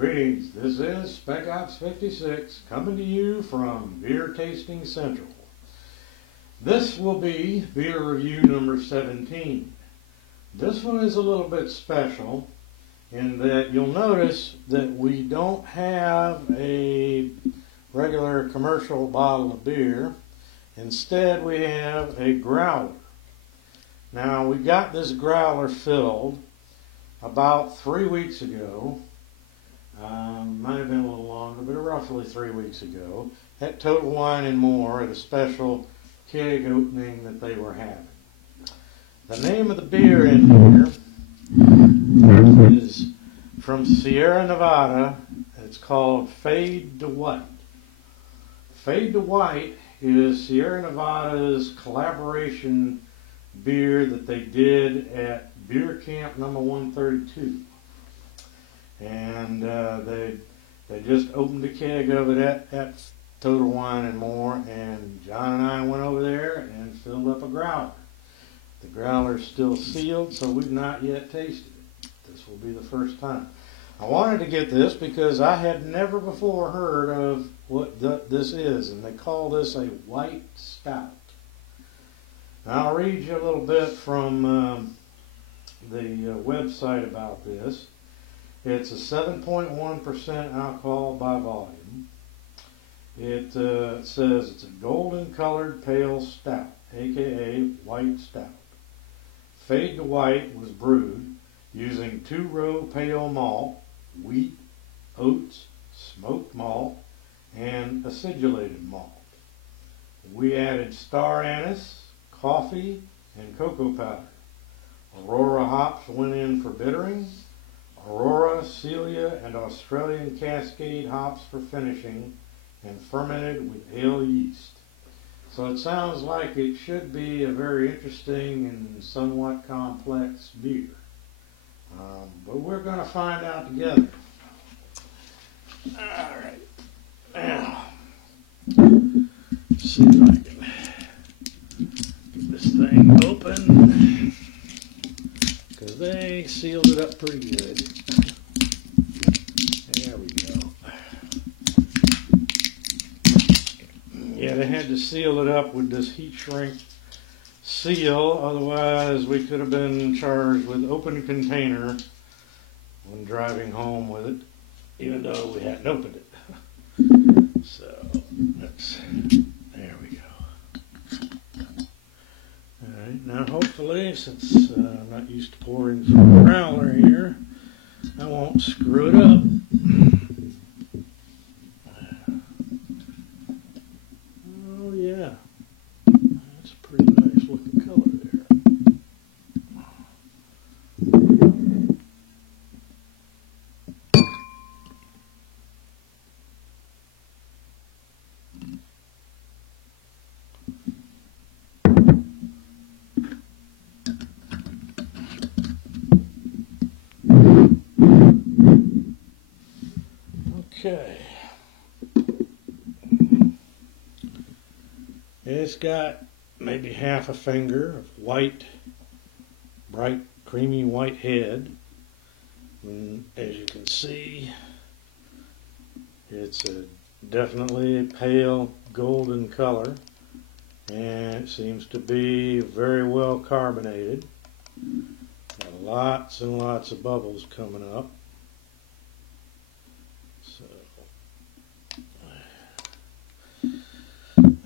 Greetings, this is Spec Ops 56 coming to you from Beer Tasting Central. This will be beer review number 17. This one is a little bit special in that you'll notice that we don't have a regular commercial bottle of beer. Instead, we have a growler. Now, we got this growler filled about 3 weeks ago. Might have been a little longer, but roughly 3 weeks ago, at Total Wine and More at a special keg opening that they were having. The name of the beer in here is from Sierra Nevada. It's called Fade to White. Fade to White is Sierra Nevada's collaboration beer that they did at Beer Camp number 132. And they just opened a keg of it at Total Wine and More, and John and I went over there and filled up a growler. The growler's still sealed, so we've not yet tasted it. This will be the first time. I wanted to get this because I had never before heard of what this is, and they call this a white stout. Now, I'll read you a little bit from the website about this. It's a 7.1% alcohol by volume. It says it's a golden colored pale stout, aka white stout. Fade to White was brewed using 2-row pale malt, wheat, oats, smoked malt, and acidulated malt. We added star anise, coffee, and cocoa powder. Aurora hops went in for bittering. Aurora, Celia, and Australian Cascade hops for finishing, and fermented with ale yeast. So it sounds like it should be a very interesting and somewhat complex beer. But we're going to find out together. Alright, now, let's see if I can get this thing open, because they sealed it up pretty good. There we go. Yeah, they had to seal it up with this heat shrink seal, otherwise we could have been charged with open container when driving home with it, even though we hadn't opened it. So, there we go. Alright, now hopefully, since I'm not used to pouring from a growler here, I won't screw it up. Oh yeah, that's a pretty nice looking color there. Okay. It's got maybe half a finger of white, bright, creamy white head. And as you can see, it's definitely a pale golden color, and it seems to be very well carbonated. Got lots and lots of bubbles coming up.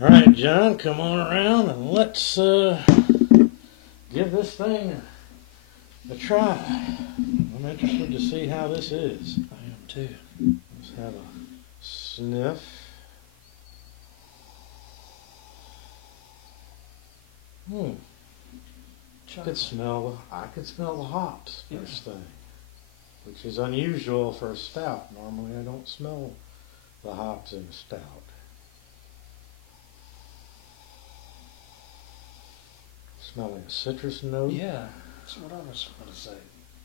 All right, John, come on around and let's give this thing a try. I'm interested to see how this is. I am too. Let's have a sniff. I could smell the hops first thing, which is unusual for a stout. Normally, I don't smell the hops in a stout. Smelling a citrus note. Yeah, that's what I was going to say.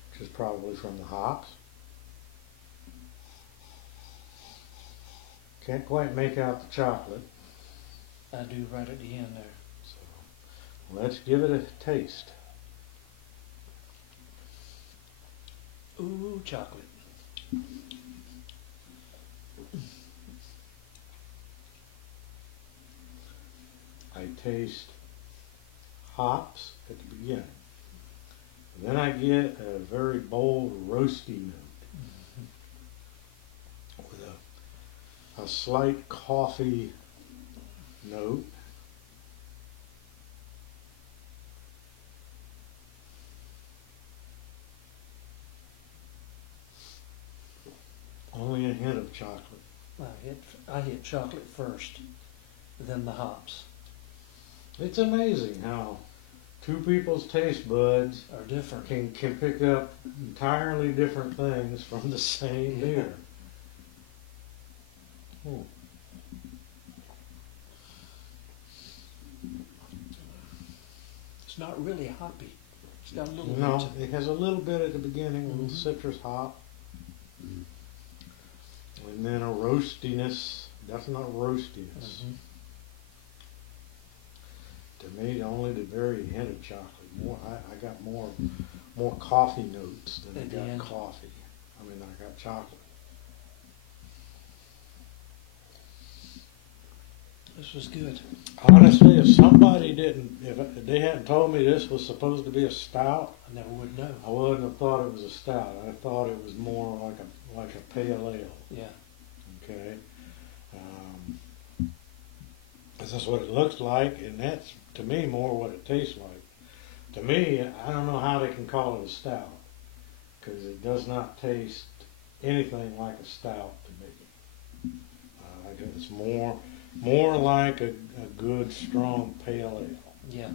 Which is probably from the hops. Can't quite make out the chocolate. I do right at the end there. So let's give it a taste. Ooh, chocolate. taste hops at the beginning. Then I get a very bold roasty note with a slight coffee note. Only a hint of chocolate. I hit chocolate first, then the hops. It's amazing how two people's taste buds Are different. can pick up entirely different things from the same beer. Hmm. It's not really hoppy. It's got a little No, bit. it has a little bit at the beginning, a little Mhm. citrus hop. And then a roastiness, definite roastiness. Mhm. To me, only the very hint of chocolate. I got more coffee notes than I At the got end. coffee. I mean, I got chocolate. This was good. Honestly, if they hadn't told me this was supposed to be a stout, I never would know. I wouldn't have thought it was a stout. I thought it was more like a pale ale. Yeah. Okay, 'cause that's what it looks like, and that's to me more what it tastes like. To me, I don't know how they can call it a stout, because it does not taste anything like a stout to me. I guess it's more like a good strong pale ale. Yeah.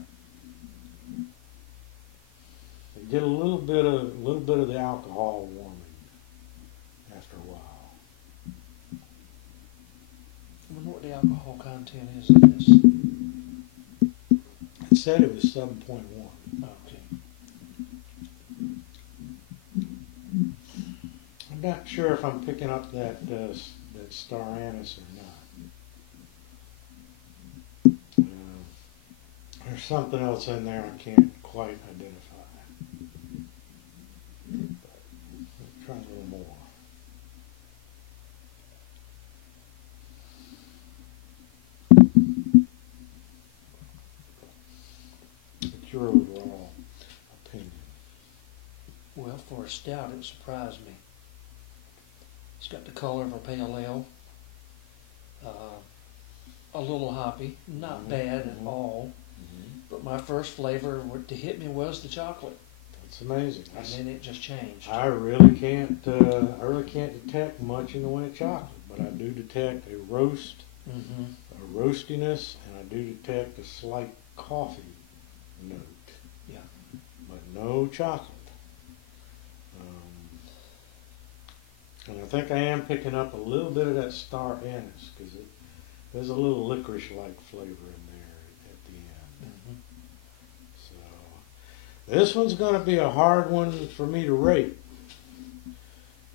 You get a little bit of the alcohol warming after a while. I wonder what the alcohol content is in this. It said it was 7.1. Okay. I'm not sure if I'm picking up that star anise or not. There's something else in there I can't quite identify. But let's try a little more. What's your overall opinion? Well, for a stout, it surprised me. It's got the color of a pale ale. A little hoppy, not Mhm, bad at mhm. all. But my first flavor to hit me was the chocolate, That's amazing. and then it just changed. I really can't detect much in the way of chocolate, but I do detect a Mm-hmm. roastiness, and I do detect a slight coffee note. Yeah. But no chocolate. And I think I am picking up a little bit of that star anise, because there's a little licorice-like flavor in there at the end. Mm-hmm. So this one's going to be a hard one for me to rate,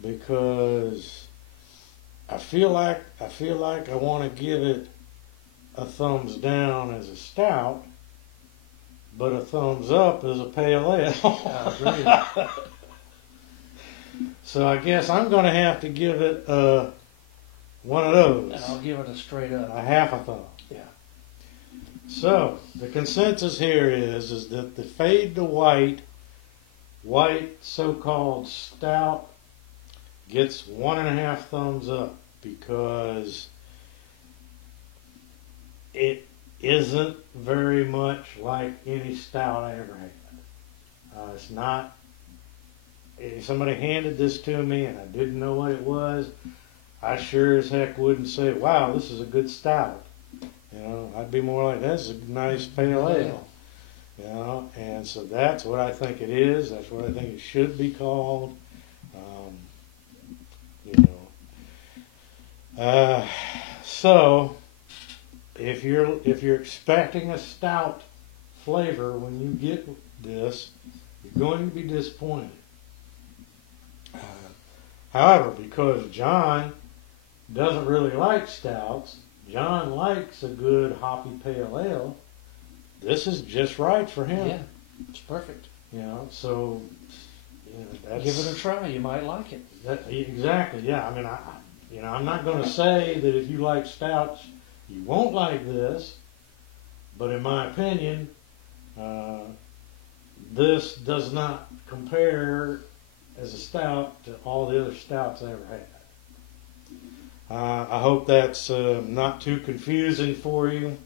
because I feel like I want to give it a thumbs down as a stout, but a thumbs up as a pale ale. I agree. So I guess I'm going to have to give it one of those, And I'll give it a straight up. a half a thumb. Yeah. So the consensus here is that the fade to white so-called stout gets 1.5 thumbs up, because it isn't very much like any stout I ever had. It's not. If somebody handed this to me and I didn't know what it was, I sure as heck wouldn't say, "Wow, this is a good stout." You know, I'd be more like, "That's a nice pale ale." You know, and so that's what I think it is. That's what I think it should be called. You know, so if you're expecting a stout flavor when you get this, you're going to be disappointed. However, because John doesn't really like stouts, John likes a good hoppy pale ale, this is just right for him. Yeah. It's perfect. You know, so that's, Give it a try. You might like it. exactly. Yeah, I mean, I'm not going to say that if you like stouts, you won't like this, But in my opinion, this does not compare as a stout to all the other stouts I ever had. I hope that's not too confusing for you.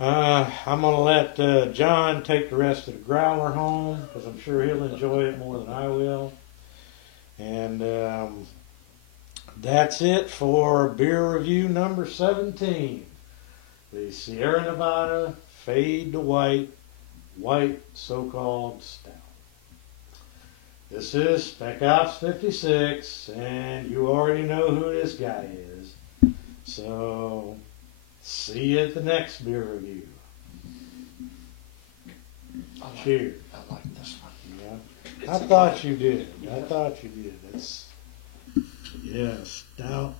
I'm going to let John take the rest of the growler home because I'm sure he'll enjoy it more than I will. And that's it for beer review number 17. The Sierra Nevada Fade to White so-called stout. This is Spec-Ops 56, and you already know who this guy is. So, see you at the next beer review. Cheers. I like this one. Yeah. I thought you did. It's, yeah, stout.